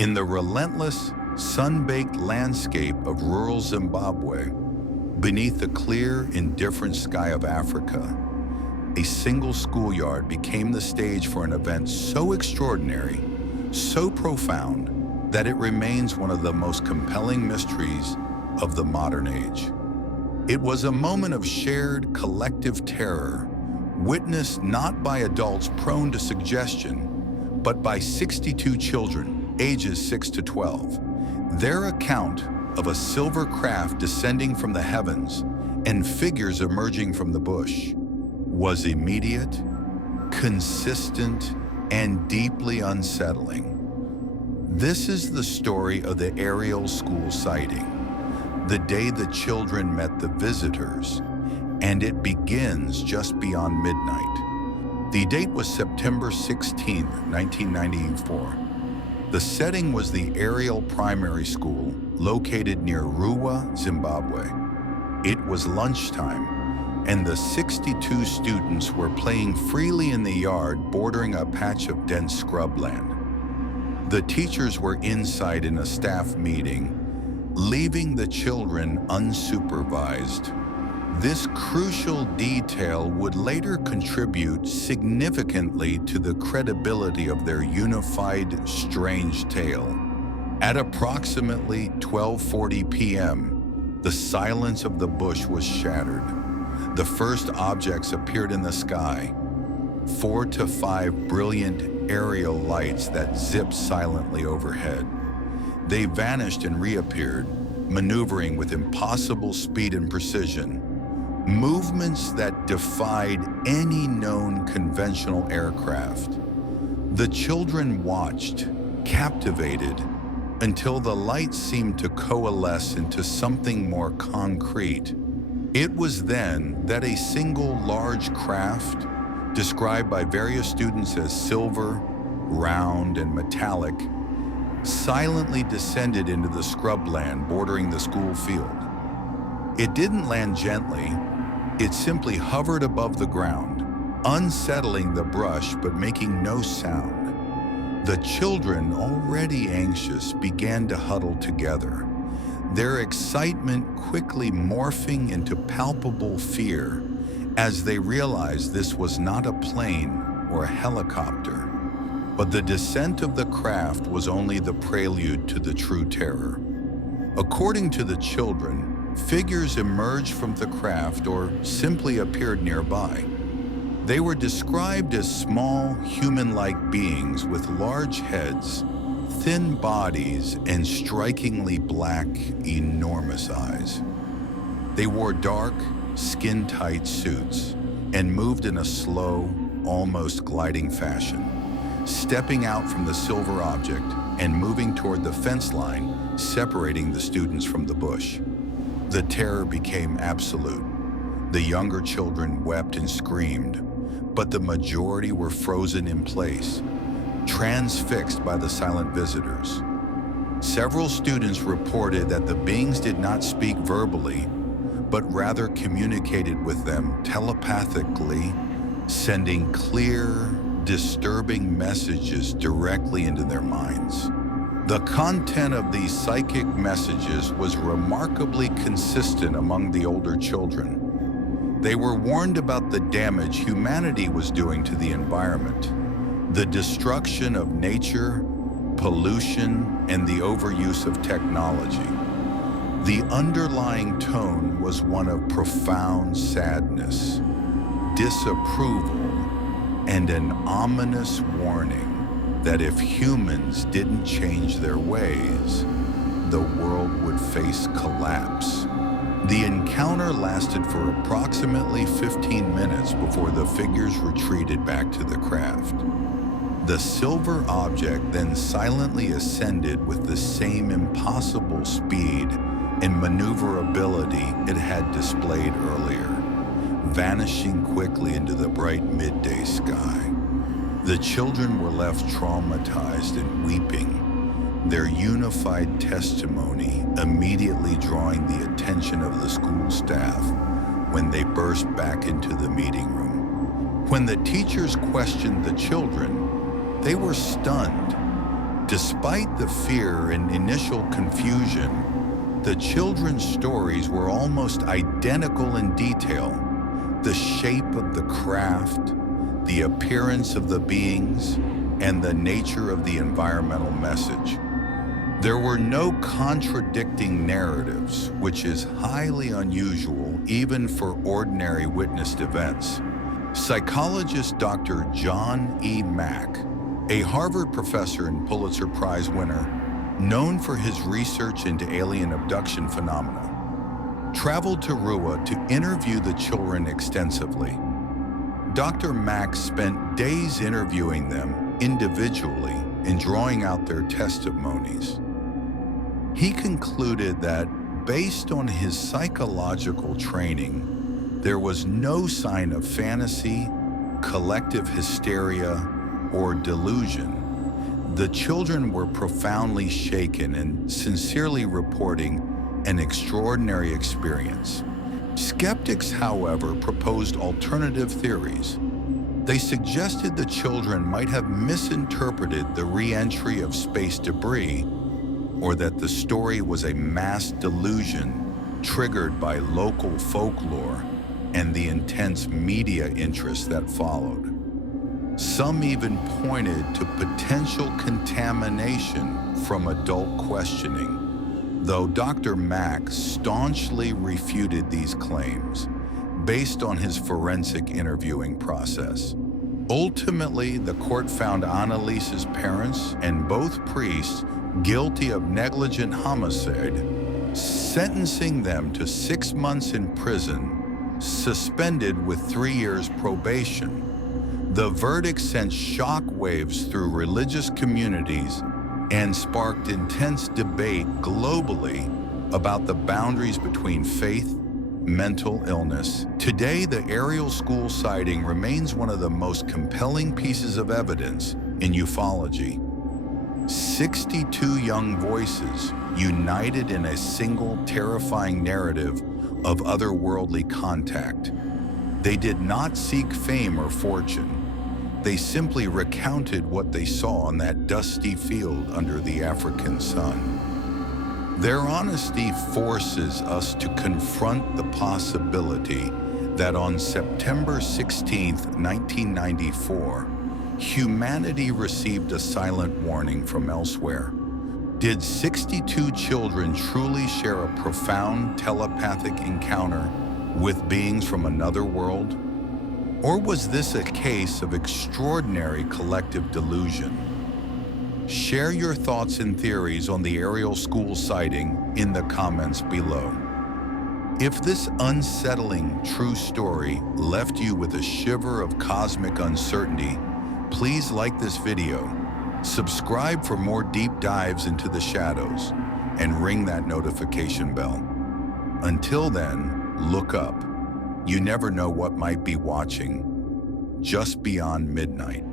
In the relentless, sun-baked landscape of rural Zimbabwe, beneath the clear, indifferent sky of Africa, a single schoolyard became the stage for an event so extraordinary, so profound, that it remains one of the most compelling mysteries of the modern age. It was a moment of shared collective terror, witnessed not by adults prone to suggestion, but by 62 children, ages 6 to 12. Their account of a silver craft descending from the heavens and figures emerging from the bush was immediate, consistent, and deeply unsettling. This is the story of the Ariel School Sighting, the day the children met the visitors, and it begins just beyond midnight. The date was September 16, 1994. The setting was the Ariel Primary School, located near Ruwa, Zimbabwe. It was lunchtime, and the 62 students were playing freely in the yard bordering a patch of dense scrubland. The teachers were inside in a staff meeting, leaving the children unsupervised. This crucial detail would later contribute significantly to the credibility of their unified, strange tale. At approximately 12:40 p.m., the silence of the bush was shattered. The first objects appeared in the sky, 4 to 5 brilliant aerial lights that zipped silently overhead. They vanished and reappeared, maneuvering with impossible speed and precision, movements that defied any known conventional aircraft. The children watched, captivated, until the lights seemed to coalesce into something more concrete. It was then that a single large craft, described by various students as silver, round, and metallic, silently descended into the scrubland bordering the school field. It didn't land gently, it simply hovered above the ground, unsettling the brush but making no sound. The children, already anxious, began to huddle together, their excitement quickly morphing into palpable fear as they realized this was not a plane or a helicopter, but the descent of the craft was only the prelude to the true terror. According to the children, figures emerged from the craft or simply appeared nearby. They were described as small, human-like beings with large heads, thin bodies, and strikingly black, enormous eyes. They wore dark, skin-tight suits and moved in a slow, almost gliding fashion, stepping out from the silver object and moving toward the fence line separating the students from the bush. The terror became absolute. The younger children wept and screamed, but the majority were frozen in place, transfixed by the silent visitors. Several students reported that the beings did not speak verbally, but rather communicated with them telepathically, sending clear, disturbing messages directly into their minds. The content of these psychic messages was remarkably consistent among the older children. They were warned about the damage humanity was doing to the environment, the destruction of nature, pollution, and the overuse of technology. The underlying tone was one of profound sadness, disapproval, and an ominous warning that if humans didn't change their ways, the world would face collapse. The encounter lasted for approximately 15 minutes before the figures retreated back to the craft. The silver object then silently ascended with the same impossible speed and maneuverability it had displayed earlier, vanishing quickly into the bright midday sky. The children were left traumatized and weeping, their unified testimony immediately drawing the attention of the school staff when they burst back into the meeting room. When the teachers questioned the children, they were stunned, Despite the fear and initial confusion, the children's stories were almost identical in detail. The shape of the craft, the appearance of the beings, and the nature of the environmental message. There were no contradicting narratives, which is highly unusual even for ordinary witnessed events. Psychologist Dr. John E. Mack, a Harvard professor and Pulitzer Prize winner, known for his research into alien abduction phenomena, traveled to Rua to interview the children extensively. Dr. Mack spent days interviewing them individually and drawing out their testimonies. He concluded that, based on his psychological training, there was no sign of fantasy, collective hysteria, or delusion. The children were profoundly shaken and sincerely reporting an extraordinary experience. Skeptics, however, proposed alternative theories. They suggested the children might have misinterpreted the re-entry of space debris, or that the story was a mass delusion triggered by local folklore and the intense media interest that followed. Some even pointed to potential contamination from adult questioning, though Dr. Mack staunchly refuted these claims based on his forensic interviewing process. Ultimately, the court found Annalise's parents and both priests guilty of negligent homicide, sentencing them to 6 months in prison, suspended with 3 years probation. The verdict sent shockwaves through religious communities and sparked intense debate globally about the boundaries between faith, mental illness. Today, the Ariel School sighting remains one of the most compelling pieces of evidence in ufology. 62 young voices united in a single terrifying narrative of otherworldly contact. They did not seek fame or fortune. They simply recounted what they saw on that dusty field under the African sun. Their honesty forces us to confront the possibility that on September 16, 1994, humanity received a silent warning from elsewhere. Did 62 children truly share a profound telepathic encounter with beings from another world? Or was this a case of extraordinary collective delusion? Share your thoughts and theories on the Ariel School sighting in the comments below. If this unsettling true story left you with a shiver of cosmic uncertainty, please like this video, subscribe for more deep dives into the shadows, and ring that notification bell. Until then, look up. You never know what might be watching just beyond midnight.